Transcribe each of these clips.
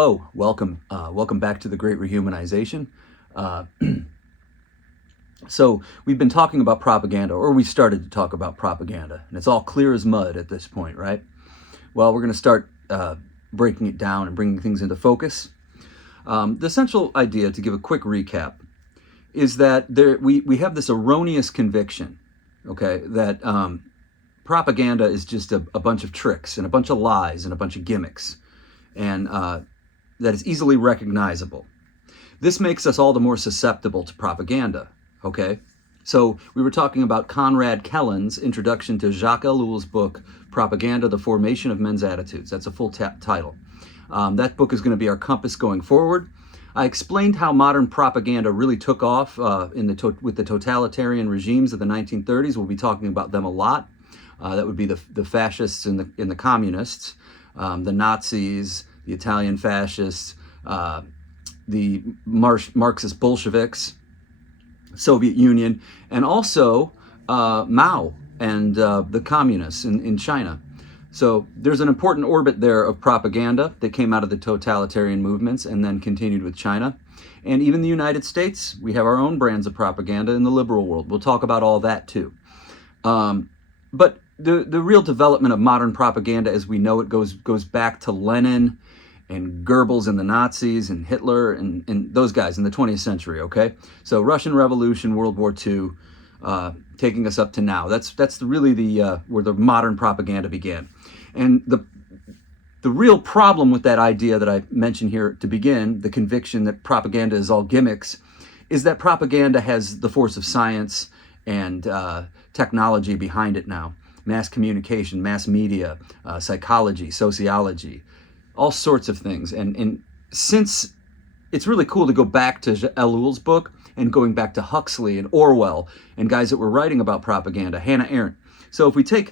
Hello, welcome back to the Great Rehumanization. Uh, so we've been talking about propaganda, or we started to talk about propaganda, and it's all clear as mud at this point, right? Well, we're going to start breaking it down and bringing things into focus. The essential idea, to give a quick recap, is that we have this erroneous conviction, okay, that propaganda is just a bunch of tricks and a bunch of lies and a bunch of gimmicks, and that is easily recognizable. This makes us all the more susceptible to propaganda, okay? So we were talking about Conrad Kellen's introduction to Jacques Ellul's book, Propaganda, The Formation of Men's Attitudes. That's a full title. That book is going to be our compass going forward. I explained how modern propaganda really took off with the totalitarian regimes of the 1930s. We'll be talking about them a lot. That would be the fascists and the communists, the Nazis, the Italian fascists, the Marxist Bolsheviks, Soviet Union, and also Mao and the communists in China. So there's an important orbit there of propaganda that came out of the totalitarian movements and then continued with China. And even the United States, we have our own brands of propaganda in the liberal world. We'll talk about all that too. But the real development of modern propaganda as we know it goes back to Lenin and Goebbels and the Nazis and Hitler and those guys in the 20th century, okay? So Russian Revolution, World War II, taking us up to now. That's really where the modern propaganda began. And the real problem with that idea that I mentioned here to begin, the conviction that propaganda is all gimmicks, is that propaganda has the force of science and technology behind it now. Mass communication, mass media, psychology, sociology, all sorts of things. And since it's really cool to go back to Ellul's book and going back to Huxley and Orwell and guys that were writing about propaganda, Hannah Arendt. So if we take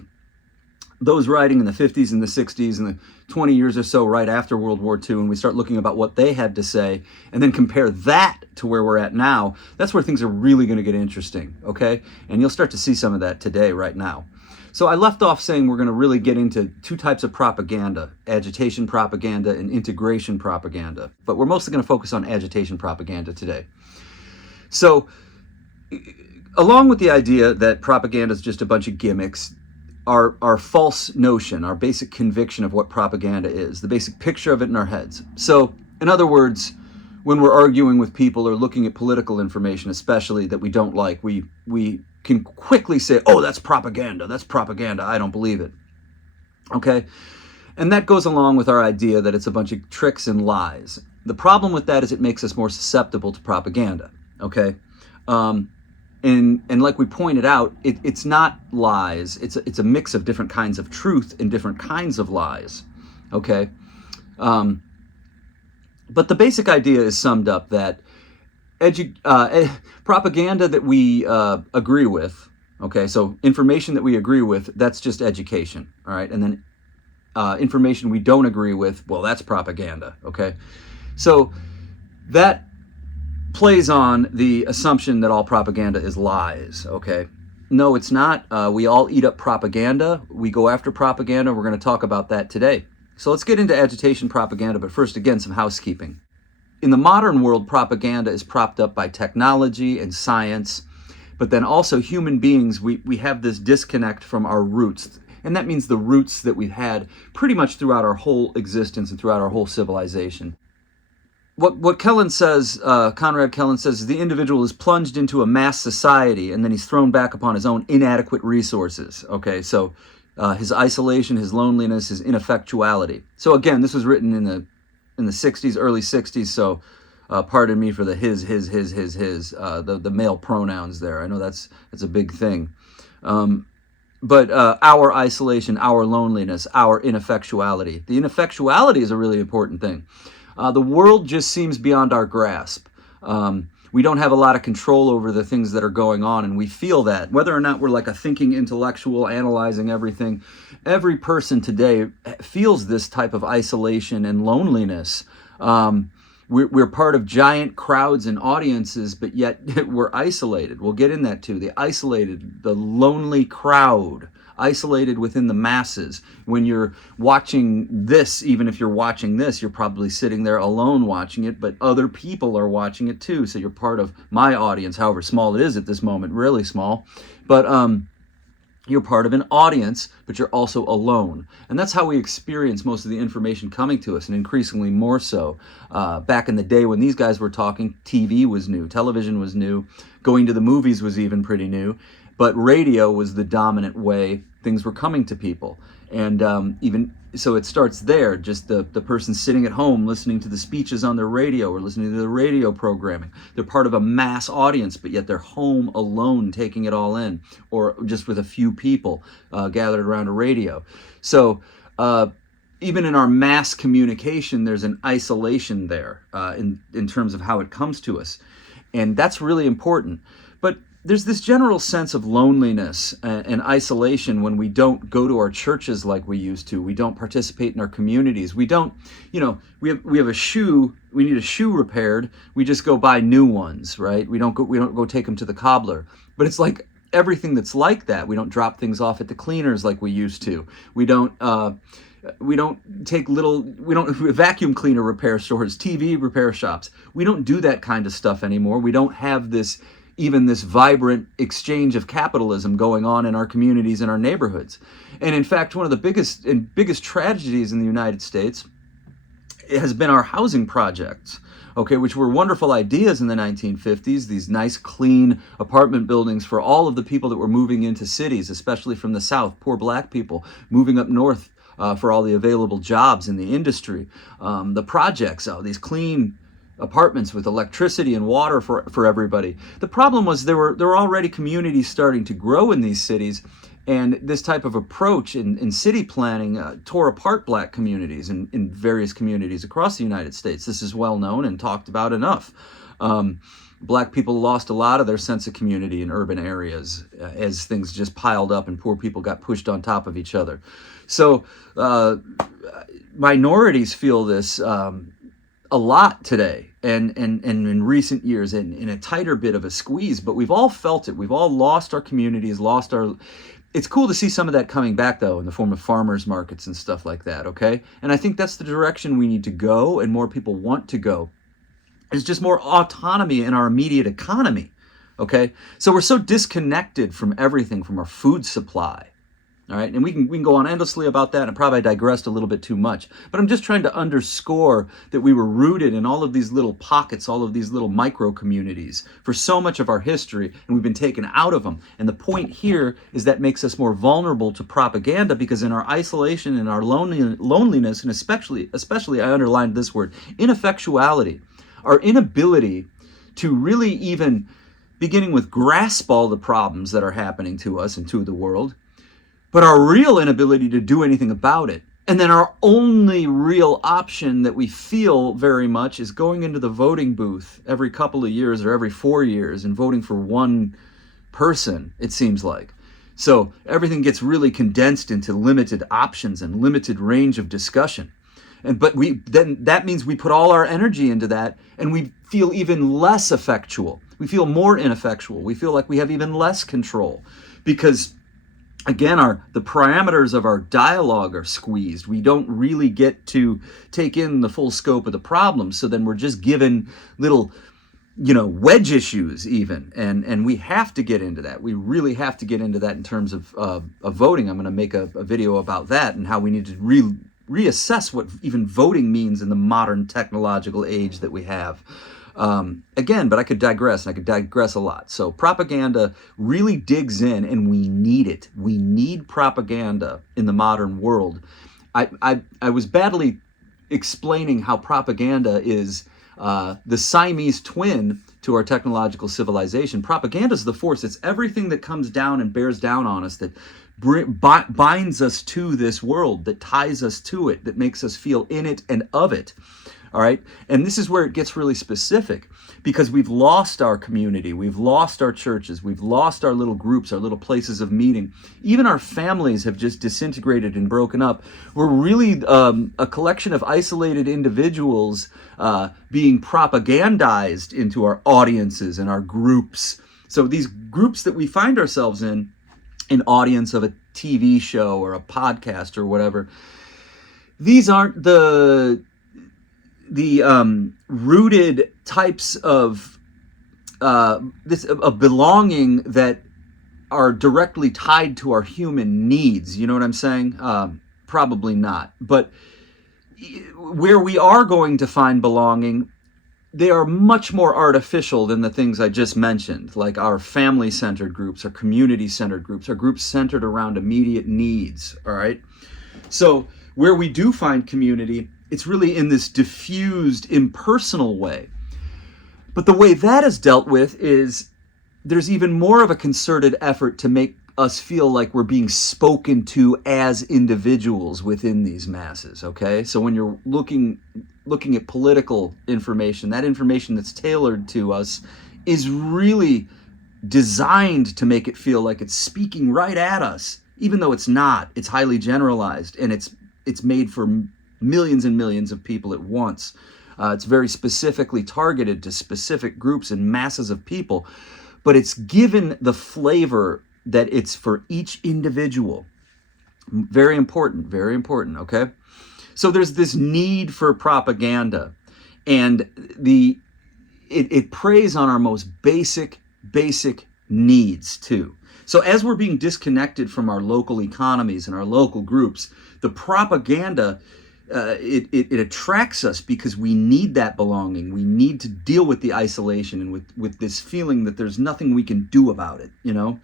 those writing in the 50s and the 60s and the 20 years or so right after World War II, and we start looking about what they had to say and then compare that to where we're at now, that's where things are really going to get interesting, okay? And you'll start to see some of that today, right now. So I left off saying we're going to really get into two types of propaganda, agitation propaganda and integration propaganda. But we're mostly going to focus on agitation propaganda today. So along with the idea that propaganda is just a bunch of gimmicks, our false notion, our basic conviction of what propaganda is, the basic picture of it in our heads. So in other words, when we're arguing with people or looking at political information, especially that we don't like, we can quickly say, oh, that's propaganda, I don't believe it, okay? And that goes along with our idea that it's a bunch of tricks and lies. The problem with that is it makes us more susceptible to propaganda, okay? And like we pointed out, it's not lies, it's a mix of different kinds of truth and different kinds of lies, okay? But the basic idea is summed up that propaganda that we agree with, okay, so information that we agree with, that's just education, all right? And then information we don't agree with, well, that's propaganda, okay? So that plays on the assumption that all propaganda is lies, okay? No, it's not. We all eat up propaganda. We go after propaganda. We're going to talk about that today. So let's get into agitation propaganda, but first, again, some housekeeping. In the modern world, propaganda is propped up by technology and science, but then also human beings, we have this disconnect from our roots. And that means the roots that we've had pretty much throughout our whole existence and throughout our whole civilization. What Kellen says, Conrad Kellen says, the individual is plunged into a mass society and then he's thrown back upon his own inadequate resources. Okay, so his isolation, his loneliness, his ineffectuality. So again, this was written in the 60s, early 60s, so pardon me for the his, the male pronouns there. I know that's a big thing. But our isolation, our loneliness, our ineffectuality. The ineffectuality is a really important thing. The world just seems beyond our grasp. We don't have a lot of control over the things that are going on, and we feel that. Whether or not we're like a thinking intellectual, analyzing everything, every person today feels this type of isolation and loneliness. We're part of giant crowds and audiences, but yet we're isolated. We'll get in that too. The isolated, the lonely crowd. isolated within the masses. When you're watching this, even if you're watching this, you're probably sitting there alone watching it, but other people are watching it too. So you're part of my audience, however small it is at this moment, really small. But you're part of an audience, but you're also alone. And that's how we experience most of the information coming to us, and increasingly more so. Back in the day when these guys were talking, TV was new, television was new, going to the movies was even pretty new, but radio was the dominant way things were coming to people. And even so, it starts there, just the person sitting at home listening to the speeches on their radio or listening to the radio programming. They're part of a mass audience, but yet they're home alone taking it all in, or just with a few people gathered around a radio. So even in our mass communication, there's an isolation there in terms of how it comes to us. And that's really important. But there's this general sense of loneliness and isolation when we don't go to our churches like we used to. We don't participate in our communities. We don't, we have a shoe. We need a shoe repaired. We just go buy new ones, right? We don't go take them to the cobbler. But it's like everything that's like that. We don't drop things off at the cleaners like we used to. We don't vacuum cleaner repair stores, TV repair shops. We don't do that kind of stuff anymore. We don't have this vibrant exchange of capitalism going on in our communities and our neighborhoods. And in fact, one of the biggest tragedies in the United States has been our housing projects, which were wonderful ideas in the 1950s, these nice, clean apartment buildings for all of the people that were moving into cities, especially from the South, poor black people moving up north for all the available jobs in the industry. The projects, these clean apartments with electricity and water for everybody. The problem was there were already communities starting to grow in these cities, and this type of approach in city planning tore apart black communities in various communities across the United States. This is well known and talked about enough. Black people lost a lot of their sense of community in urban areas as things just piled up and poor people got pushed on top of each other. So minorities feel this a lot today and in recent years in a tighter bit of a squeeze, but we've all felt it. We've all lost our communities, it's cool to see some of that coming back though in the form of farmers markets and stuff like that, okay? And I think that's the direction we need to go, and more people want to go. It's just more autonomy in our immediate economy, okay? So we're so disconnected from everything, from our food supply. All right, and we can go on endlessly about that, and probably digressed a little bit too much. But I'm just trying to underscore that we were rooted in all of these little pockets, all of these little micro communities for so much of our history, and we've been taken out of them. And the point here is that makes us more vulnerable to propaganda, because in our isolation and our loneliness, and especially I underlined this word, ineffectuality, our inability to really even, beginning with, grasp all the problems that are happening to us and to the world, but our real inability to do anything about it. And then our only real option that we feel very much is going into the voting booth every couple of years or every 4 years and voting for one person, it seems like. So everything gets really condensed into limited options and limited range of discussion. But that means we put all our energy into that, and we feel even less effectual. We feel more ineffectual. We feel like we have even less control, because again, the parameters of our dialogue are squeezed. We don't really get to take in the full scope of the problem. So then we're just given little, wedge issues even. And we have to get into that. We really have to get into that in terms of voting. I'm going to make a video about that and how we need to reassess what even voting means in the modern technological age that we have. Again, but I could digress, and I could digress a lot. So propaganda really digs in, and we need it. We need propaganda in the modern world. I was badly explaining how propaganda is the Siamese twin to our technological civilization. Propaganda is the force. It's everything that comes down and bears down on us, that binds us to this world, that ties us to it, that makes us feel in it and of it. All right. And this is where it gets really specific, because we've lost our community. We've lost our churches. We've lost our little groups, our little places of meeting. Even our families have just disintegrated and broken up. We're really a collection of isolated individuals being propagandized into our audiences and our groups. So these groups that we find ourselves in, an audience of a TV show or a podcast or whatever, these aren't the rooted types of belonging that are directly tied to our human needs. You know what I'm saying? Probably not. But where we are going to find belonging, they are much more artificial than the things I just mentioned, like our family-centered groups, our community-centered groups, our groups centered around immediate needs, all right? So where we do find community, it's really in this diffused, impersonal way. But the way that is dealt with is there's even more of a concerted effort to make us feel like we're being spoken to as individuals within these masses, okay? So when you're looking at political information, that information that's tailored to us is really designed to make it feel like it's speaking right at us, even though it's not. It's highly generalized, and it's made for millions and millions of people at once. It's very specifically targeted to specific groups and masses of people, but it's given the flavor that it's for each individual. Very important, okay? So there's this need for propaganda, and it preys on our most basic needs too. So as we're being disconnected from our local economies and our local groups, the propaganda, it attracts us because we need that belonging. We need to deal with the isolation and with this feeling that there's nothing we can do about it, you know?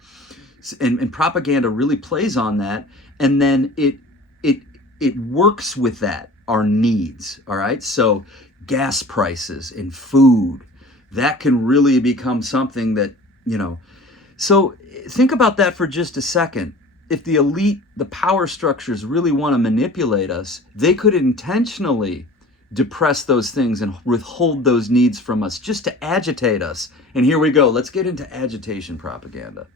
And propaganda really plays on that, and then it works with that, our needs, all right? So gas prices and food, that can really become something that, you know. So think about that for just a second. If the elite, the power structures really want to manipulate us, they could intentionally depress those things and withhold those needs from us just to agitate us. And here we go. Let's get into agitation propaganda.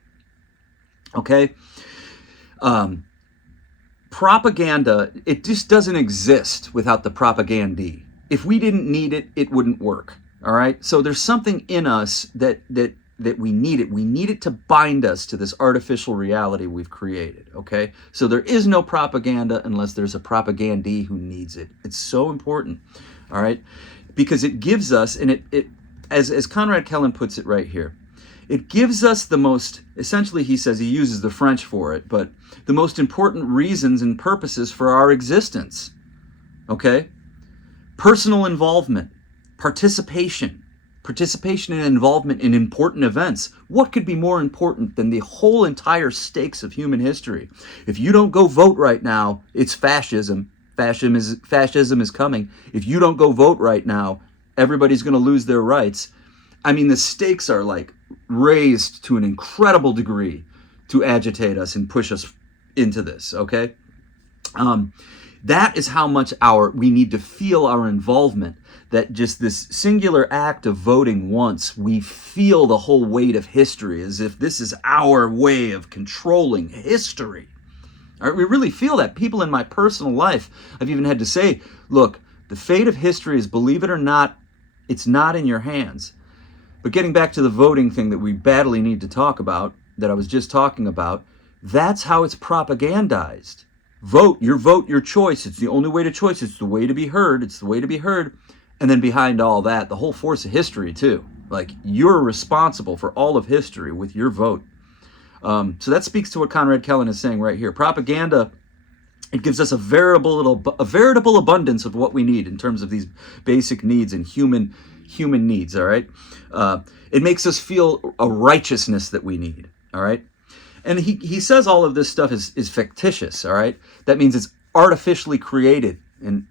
Okay? Propaganda, it just doesn't exist without the propagandee. If we didn't need it, it wouldn't work. All right? So there's something in us that we need it. We need it to bind us to this artificial reality we've created. Okay? So there is no propaganda unless there's a propagandee who needs it. It's so important. All right? Because it gives us, and it as Conrad Kellen puts it right here, it gives us the most, essentially he says, he uses the French for it, but the most important reasons and purposes for our existence. Okay? Personal involvement, participation and involvement in important events. What could be more important than the whole entire stakes of human history? If you don't go vote right now, it's fascism. Fascism is coming. If you don't go vote right now, everybody's going to lose their rights. I mean, the stakes are like raised to an incredible degree to agitate us and push us into this, okay? That is how much we need to feel our involvement, that just this singular act of voting once, we feel the whole weight of history as if this is our way of controlling history. All right, we really feel that. People in my personal life, I've even had to say, look, the fate of history is, believe it or not, it's not in your hands. But getting back to the voting thing that we badly need to talk about, that I was just talking about, that's how it's propagandized. Vote, your choice. It's the only way to choice. It's the way to be heard. It's the way to be heard. And then behind all that, the whole force of history too. Like, you're responsible for all of history with your vote. So that speaks to what Conrad Kellen is saying right here. Propaganda, it gives us a veritable abundance of what we need in terms of these basic needs and human needs, all right? It makes us feel a righteousness that we need, all right? And he says all of this stuff is fictitious, all right? That means it's artificially created. And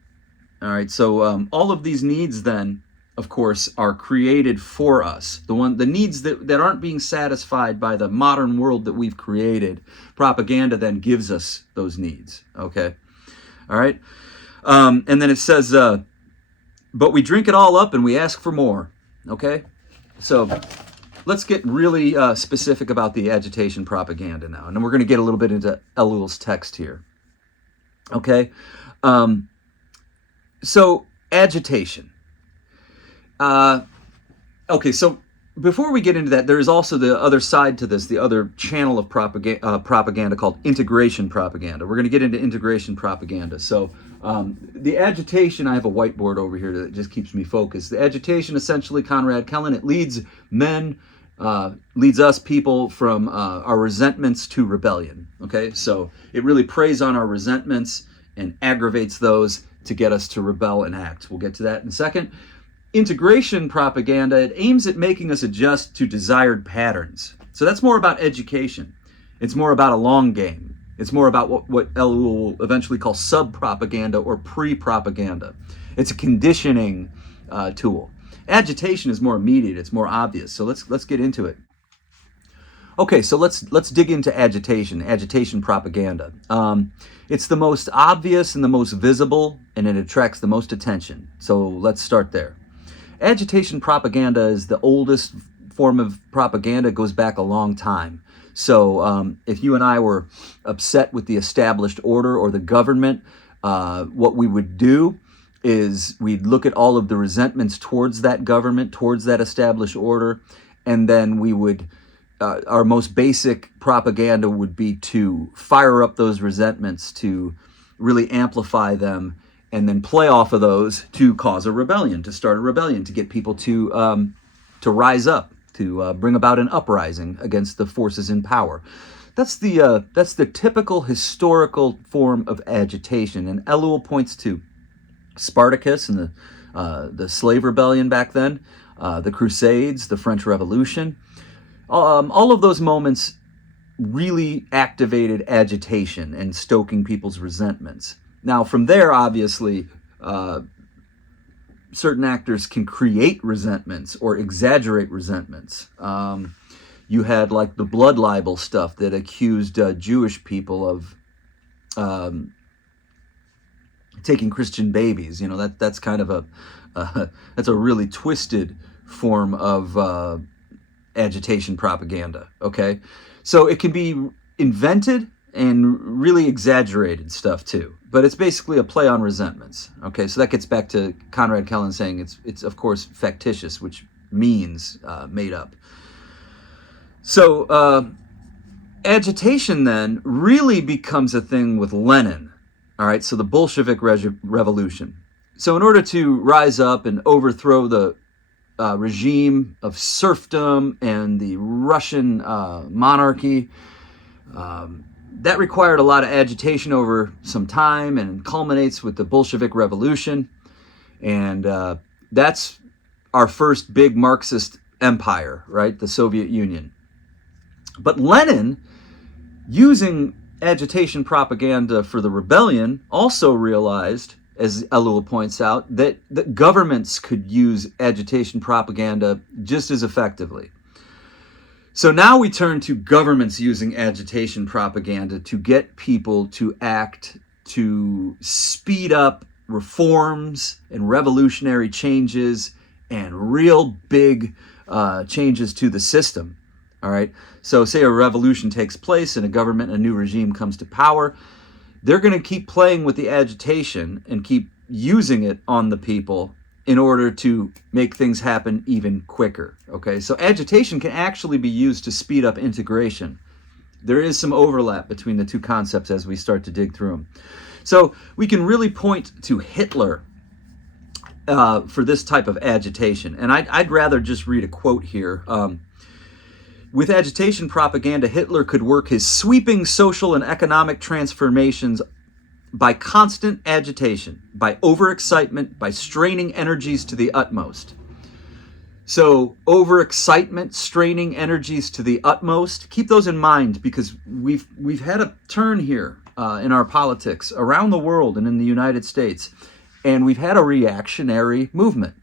all right, so all of these needs then, of course, are created for us. The needs that aren't being satisfied by the modern world that we've created, propaganda then gives us those needs, okay? All right? And then it says, but we drink it all up and we ask for more, okay? So let's get really specific about the agitation propaganda now. And then we're going to get a little bit into Ellul's text here, okay? So agitation. Okay, so before we get into that, there is also the other side to this, the other channel of propaganda called integration propaganda. We're going to get into integration propaganda. So the agitation, I have a whiteboard over here that just keeps me focused. The agitation, essentially, Conrad Kellen, it leads men, leads us people from our resentments to rebellion. Okay, so it really preys on our resentments and aggravates those to get us to rebel and act. We'll get to that in a second. Integration propaganda, it aims at making us adjust to desired patterns. So that's more about education. It's more about a long game. It's more about what Ellul will eventually call sub-propaganda or pre-propaganda. It's a conditioning tool. Agitation is more immediate. It's more obvious. So let's get into it. Okay, so let's dig into agitation propaganda. It's the most obvious and the most visible, and it attracts the most attention. So let's start there. Agitation propaganda is the oldest form of propaganda. It goes back a long time. So if you and I were upset with the established order or the government, what we would do is we'd look at all of the resentments towards that government, towards that established order, and then we would, our most basic propaganda would be to fire up those resentments, to really amplify them, and then play off of those to cause a rebellion, to start a rebellion, to get people to rise up, to bring about an uprising against the forces in power. That's the typical historical form of agitation, and Ellul points to Spartacus and the slave rebellion back then, the Crusades, the French Revolution. All of those moments really activated agitation and stoking people's resentments. Now, from there, obviously, certain actors can create resentments or exaggerate resentments. You had like the blood libel stuff that accused Jewish people of taking Christian babies. You know, that's kind of that's a really twisted form of agitation propaganda. Okay, so it can be invented and really exaggerated stuff too, but it's basically a play on resentments. Okay, so that gets back to Conrad Kellen saying it's of course factitious, which means made up. So agitation then really becomes a thing with Lenin. All right, so the Bolshevik revolution. So in order to rise up and overthrow the regime of serfdom and the Russian monarchy, that required a lot of agitation over some time and culminates with the Bolshevik Revolution. And that's our first big Marxist empire, right? The Soviet Union. But Lenin, using agitation propaganda for the rebellion, also realized, as Ellul points out, that governments could use agitation propaganda just as effectively. So now we turn to governments using agitation propaganda to get people to act, to speed up reforms and revolutionary changes and real big changes to the system. All right. So say a revolution takes place and a government, a new regime comes to power. They're going to keep playing with the agitation and keep using it on the people in order to make things happen even quicker. Okay, so agitation can actually be used to speed up integration. There is some overlap between the two concepts as we start to dig through them. So we can really point to Hitler for this type of agitation. And I'd rather just read a quote here. With agitation propaganda, Hitler could work his sweeping social and economic transformations by constant agitation, by overexcitement, by straining energies to the utmost. So overexcitement, straining energies to the utmost, keep those in mind, because we've had a turn here in our politics around the world and in the United States, and we've had a reactionary movement.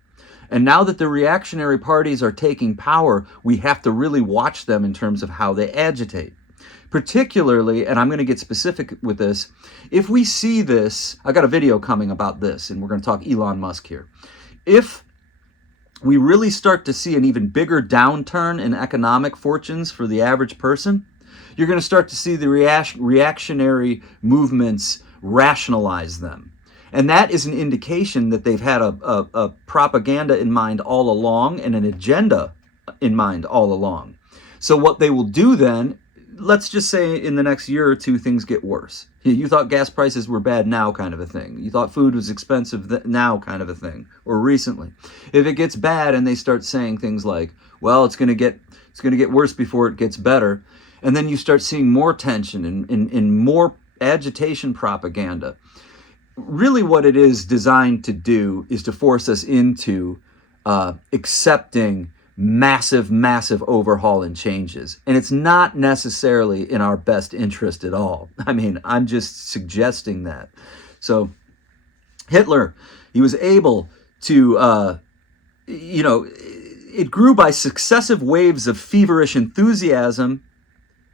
And now that the reactionary parties are taking power, we have to really watch them in terms of how they agitate. Particularly, and I'm going to get specific with this, if we see this, I got a video coming about this, and we're going to talk Elon Musk here. If we really start to see an even bigger downturn in economic fortunes for the average person, you're going to start to see the reactionary movements rationalize them. And that is an indication that they've had a propaganda in mind all along and an agenda in mind all along. So what they will do then, let's just say in the next year or two, things get worse. You thought gas prices were bad now, kind of a thing. You thought food was expensive now, kind of a thing, or recently. If it gets bad and they start saying things like, well, it's going to get worse before it gets better, and then you start seeing more tension and more agitation propaganda. Really what it is designed to do is to force us into accepting massive overhaul and changes. And it's not necessarily in our best interest at all. I mean, I'm just suggesting that. So Hitler, he was able to, it grew by successive waves of feverish enthusiasm,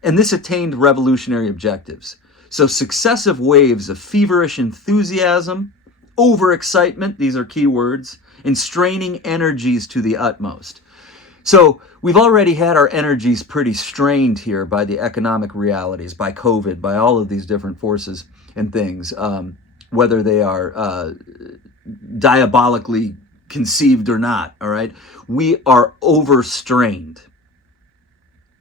and this attained revolutionary objectives. So successive waves of feverish enthusiasm, overexcitement, these are key words, and straining energies to the utmost. So we've already had our energies pretty strained here by the economic realities, by COVID, by all of these different forces and things, whether they are diabolically conceived or not, all right? We are overstrained,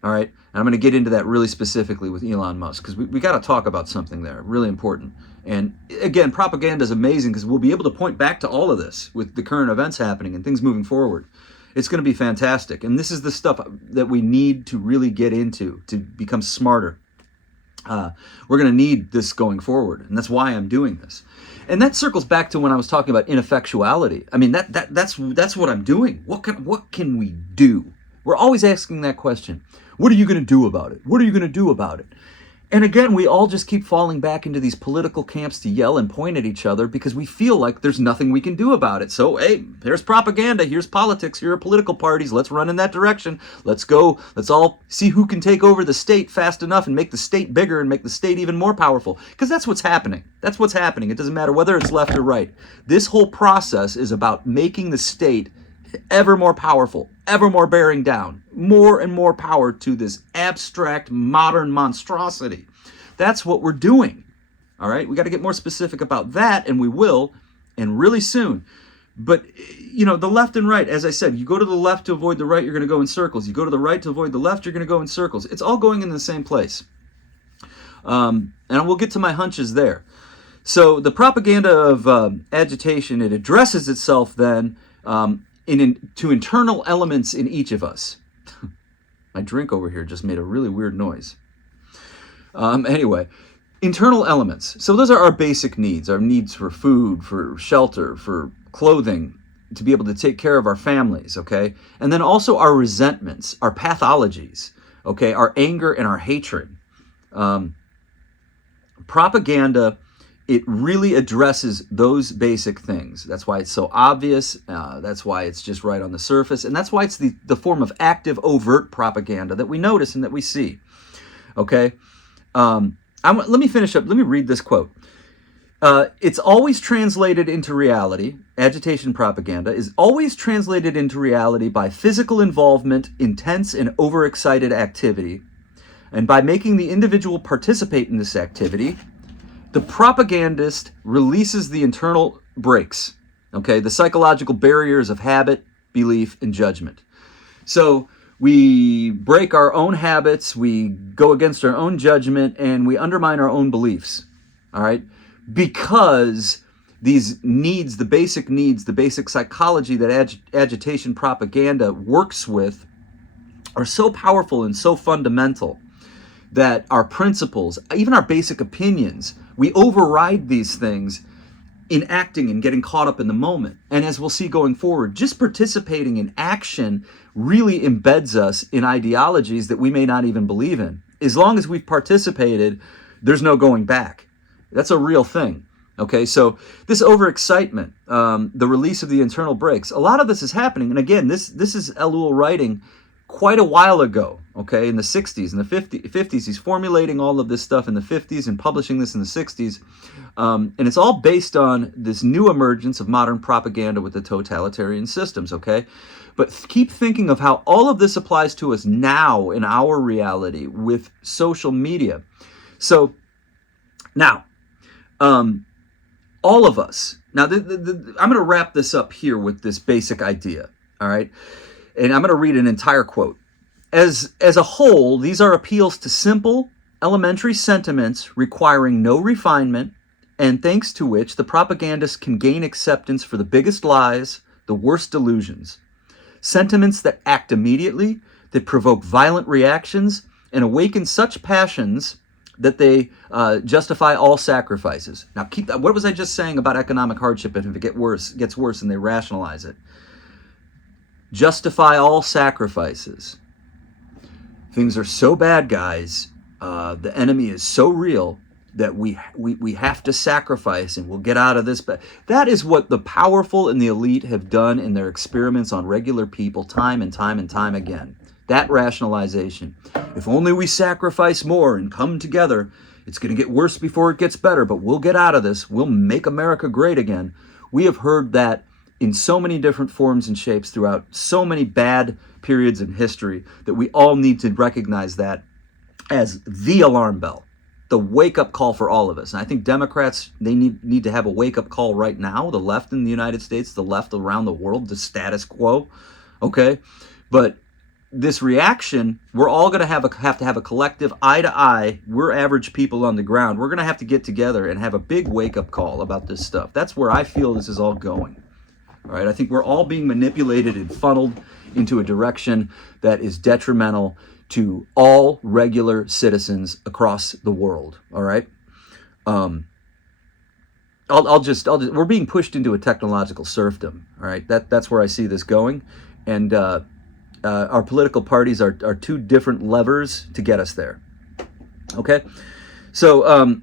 all right? And I'm going to get into that really specifically with Elon Musk, because we got to talk about something there, really important. And again, propaganda is amazing because we'll be able to point back to all of this with the current events happening and things moving forward. It's going to be fantastic. And this is the stuff that we need to really get into to become smarter. We're going to need this going forward. And that's why I'm doing this. And that circles back to when I was talking about ineffectuality. I mean, that's what I'm doing. What can we do? We're always asking that question. What are you going to do about it? What are you going to do about it? And again, we all just keep falling back into these political camps to yell and point at each other because we feel like there's nothing we can do about it. So, hey, there's propaganda, here's politics, here are political parties, let's run in that direction. Let's go, let's all see who can take over the state fast enough and make the state bigger and make the state even more powerful. Because that's what's happening. That's what's happening. It doesn't matter whether it's left or right. This whole process is about making the state ever more powerful, ever more bearing down, more and more power to this abstract modern monstrosity. That's what we're doing. All right, we got to get more specific about that, and we will, and really soon. But, the left and right, as I said, you go to the left to avoid the right, you're going to go in circles. You go to the right to avoid the left, you're going to go in circles. It's all going in the same place. And we'll get to my hunches there. So the propaganda of agitation, it addresses itself then to internal elements in each of us. My drink over here just made a really weird noise. Anyway, internal elements. So those are our basic needs, our needs for food, for shelter, for clothing, to be able to take care of our families, okay? And then also our resentments, our pathologies, okay? Our anger and our hatred. Propaganda, it really addresses those basic things. That's why it's so obvious. That's why it's just right on the surface. And that's why it's the form of active, overt propaganda that we notice and that we see. Okay? Let me finish up. Let me read this quote. It's always translated into reality. Agitation propaganda is always translated into reality by physical involvement, intense and overexcited activity. And by making the individual participate in this activity, the propagandist releases the internal brakes, okay, the psychological barriers of habit, belief, and judgment. So we break our own habits, we go against our own judgment, and we undermine our own beliefs, all right? Because these needs, the basic psychology that agitation propaganda works with are so powerful and so fundamental that our principles, even our basic opinions, we override these things in acting and getting caught up in the moment. And as we'll see going forward, just participating in action really embeds us in ideologies that we may not even believe in. As long as we've participated, there's no going back. That's a real thing. Okay, so this overexcitement, the release of the internal brakes, a lot of this is happening. And again, this is Ellul writing quite a while ago, okay, in the 60s, in the 50s. He's formulating all of this stuff in the 50s and publishing this in the 60s. And it's all based on this new emergence of modern propaganda with the totalitarian systems, okay? But keep thinking of how all of this applies to us now in our reality with social media. So now, all of us, now I'm going to wrap this up here with this basic idea, all right? And I'm going to read an entire quote. As a whole, these are appeals to simple, elementary sentiments requiring no refinement, and thanks to which the propagandist can gain acceptance for the biggest lies, the worst delusions. Sentiments that act immediately, that provoke violent reactions, and awaken such passions that they justify all sacrifices. Now, keep that. What was I just saying about economic hardship? And if it gets worse, and they rationalize it, justify all sacrifices. Things are so bad, guys. The enemy is so real that we have to sacrifice, and we'll get out of this. But that is what the powerful and the elite have done in their experiments on regular people, time and time and time again. That rationalization. If only we sacrifice more and come together, it's going to get worse before it gets better, but we'll get out of this. We'll make America great again. We have heard that in so many different forms and shapes throughout so many bad periods in history that we all need to recognize that as the alarm bell, the wake-up call for all of us. And I think Democrats, they need to have a wake-up call right now, the left in the United States, the left around the world, the status quo, okay? But this reaction, we're all going to have to have a collective eye-to-eye. We're average people on the ground. We're going to have to get together and have a big wake-up call about this stuff. That's where I feel this is all going. All right, I think we're all being manipulated and funneled into a direction that is detrimental to all regular citizens across the world. All right, we're being pushed into a technological serfdom. All right, that's where I see this going, and our political parties are two different levers to get us there. Okay, so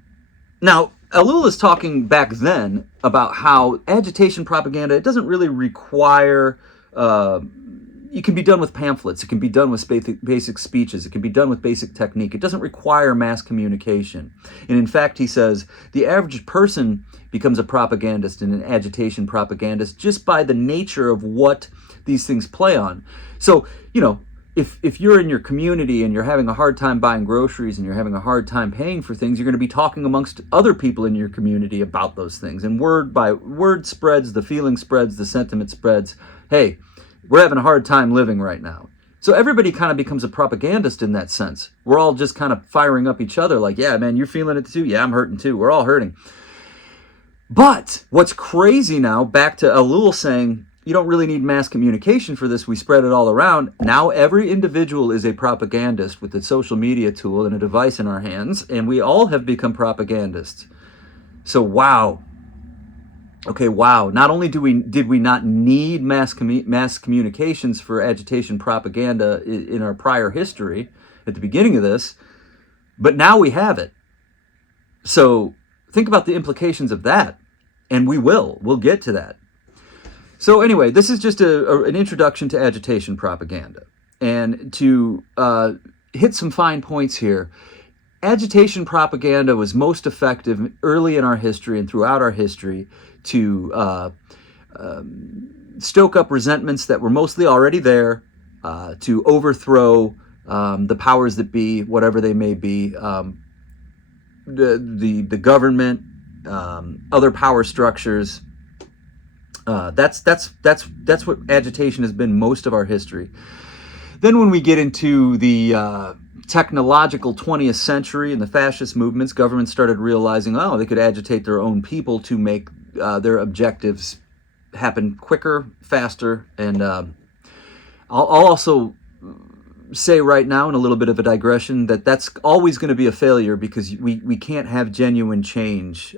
now Ellul is talking back then about how agitation propaganda, it doesn't really require, it can be done with pamphlets, it can be done with basic speeches, it can be done with basic technique. It doesn't require mass communication. And in fact, he says, the average person becomes a propagandist and an agitation propagandist just by the nature of what these things play on. So, you know, if you're in your community and you're having a hard time buying groceries and you're having a hard time paying for things, you're going to be talking amongst other people in your community about those things. And word spreads, the feeling spreads, the sentiment spreads. Hey, we're having a hard time living right now. So everybody kind of becomes a propagandist in that sense. We're all just kind of firing up each other like, yeah, man, you're feeling it too. Yeah, I'm hurting too. We're all hurting. But what's crazy now, back to Ellul saying, you don't really need mass communication for this. We spread it all around. Now every individual is a propagandist with a social media tool and a device in our hands, and we all have become propagandists. So wow. Okay, wow. Not only did we not need mass communications for agitation propaganda in our prior history at the beginning of this, but now we have it. So think about the implications of that, and we'll get to that. So anyway, this is just an introduction to agitation propaganda. And to hit some fine points here, agitation propaganda was most effective early in our history and throughout our history to stoke up resentments that were mostly already there, to overthrow the powers that be, whatever they may be, the government, other power structures. That's what agitation has been most of our history. Then when we get into the technological 20th century and the fascist movements, governments started realizing, oh, they could agitate their own people to make their objectives happen quicker, faster. And I'll also say right now, in a little bit of a digression, that that's always going to be a failure because we can't have genuine change.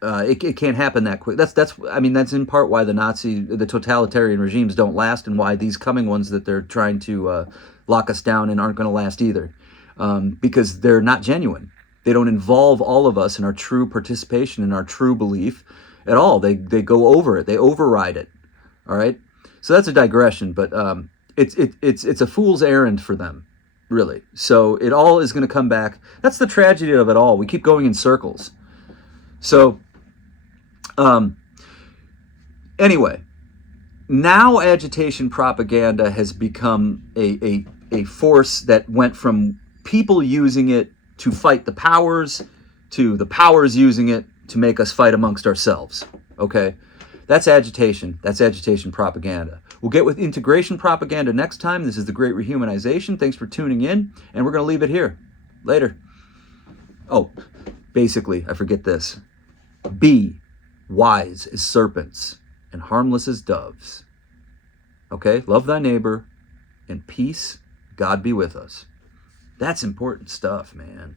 It can't happen that quick. That's in part why the totalitarian regimes don't last, and why these coming ones that they're trying to lock us down in aren't going to last either, because they're not genuine. They don't involve all of us in our true participation, in our true belief at all. They go over it. They override it. All right. So that's a digression, but it's a fool's errand for them, really. So it all is going to come back. That's the tragedy of it all. We keep going in circles. So. Anyway, now agitation propaganda has become a force that went from people using it to fight the powers to the powers using it to make us fight amongst ourselves. Okay? That's agitation. That's agitation propaganda. We'll get with integration propaganda next time. This is The Great Rehumanization. Thanks for tuning in, and we're going to leave it here. Later. Oh, basically, I forget this. Be wise as serpents and harmless as doves. Okay? Love thy neighbor, and peace, God be with us. That's important stuff, man.